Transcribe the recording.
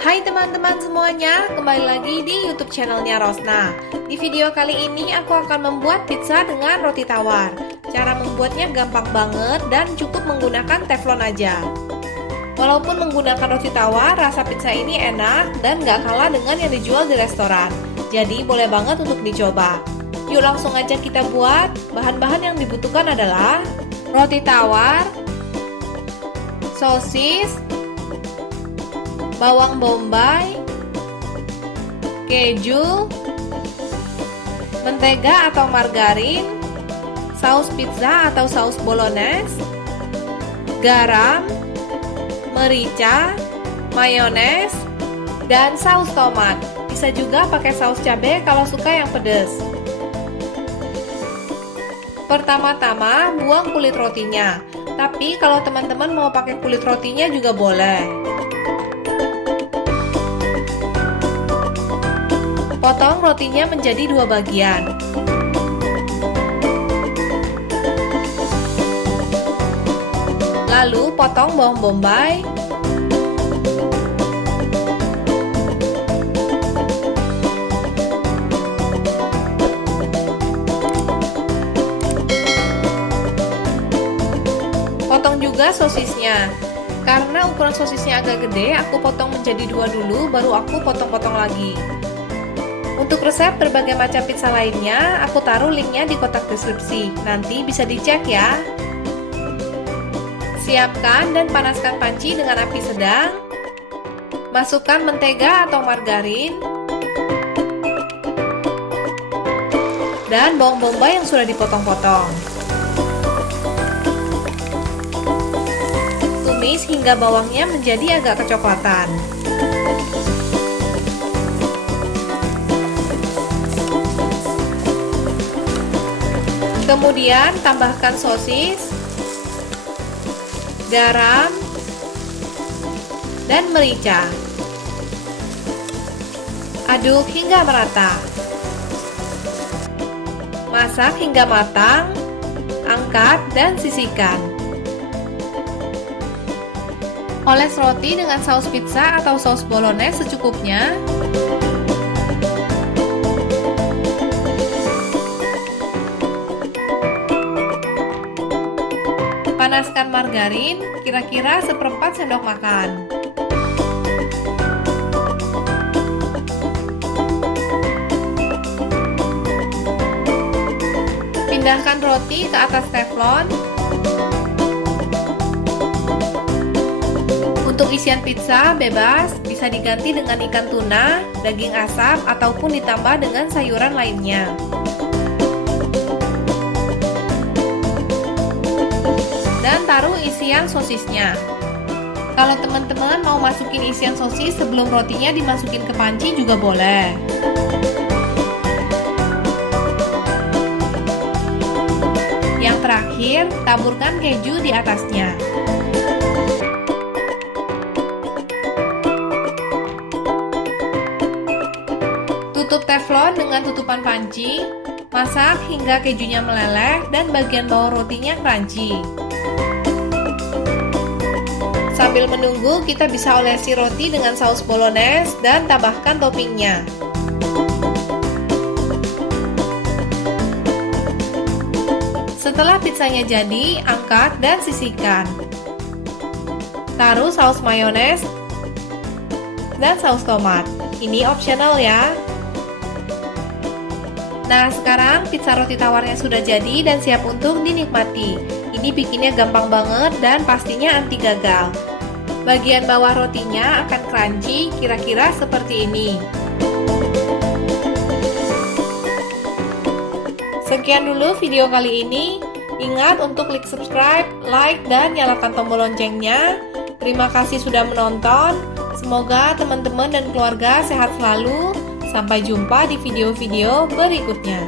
Hai teman-teman semuanya, kembali lagi di YouTube channelnya Rosna. Di video kali ini aku akan membuat pizza dengan roti tawar. Cara membuatnya gampang banget dan cukup menggunakan teflon aja. Walaupun menggunakan roti tawar, rasa pizza ini enak dan gak kalah dengan yang dijual di restoran. Jadi boleh banget untuk dicoba. Yuk langsung aja kita buat. Bahan-bahan yang dibutuhkan adalah roti tawar, sosis, bawang bombay, keju, mentega atau margarin, saus pizza atau saus bolognese, garam, merica, mayones, dan saus tomat. Bisa juga pakai saus cabai kalau suka yang pedas. Pertama-tama buang kulit rotinya, tapi kalau teman-teman mau pakai kulit rotinya juga boleh. Potong rotinya menjadi dua bagian. Lalu potong bawang bombay, potong juga sosisnya. Karena ukuran sosisnya agak gede, aku potong menjadi dua dulu, baru aku potong-potong lagi. Untuk resep berbagai macam pizza lainnya, aku taruh linknya di kotak deskripsi. Nanti bisa dicek ya. Siapkan dan panaskan panci dengan api sedang. Masukkan mentega atau margarin dan bawang bombay yang sudah dipotong-potong. Tumis hingga bawangnya menjadi agak kecoklatan. Kemudian tambahkan sosis, garam, dan merica. Aduk hingga merata. Masak hingga matang, angkat dan sisihkan. Oles roti dengan saus pizza atau saus bolognese secukupnya. Panaskan margarin, kira-kira seperempat sendok makan. Pindahkan roti ke atas teflon. Untuk isian pizza bebas, bisa diganti dengan ikan tuna, daging asap, ataupun ditambah dengan sayuran lainnya. Dan taruh isian sosisnya. Kalau teman-teman mau masukin isian sosis sebelum rotinya dimasukin ke panci juga boleh. Yang terakhir, taburkan keju di atasnya. Tutup teflon dengan tutupan panci. Masak hingga kejunya meleleh dan bagian bawah rotinya crunchy. Sambil menunggu, kita bisa olesi roti dengan saus bolognese dan tambahkan toppingnya. Setelah pizzanya jadi, angkat dan sisihkan. Taruh saus mayones dan saus tomat. Ini optional ya. Nah, sekarang pizza roti tawarnya sudah jadi dan siap untuk dinikmati. Ini bikinnya gampang banget dan pastinya anti gagal. Bagian bawah rotinya akan crunchy, kira-kira seperti ini. Sekian dulu video kali ini. Ingat untuk klik subscribe, like, dan nyalakan tombol loncengnya. Terima kasih sudah menonton. Semoga teman-teman dan keluarga sehat selalu. Sampai jumpa di video-video berikutnya.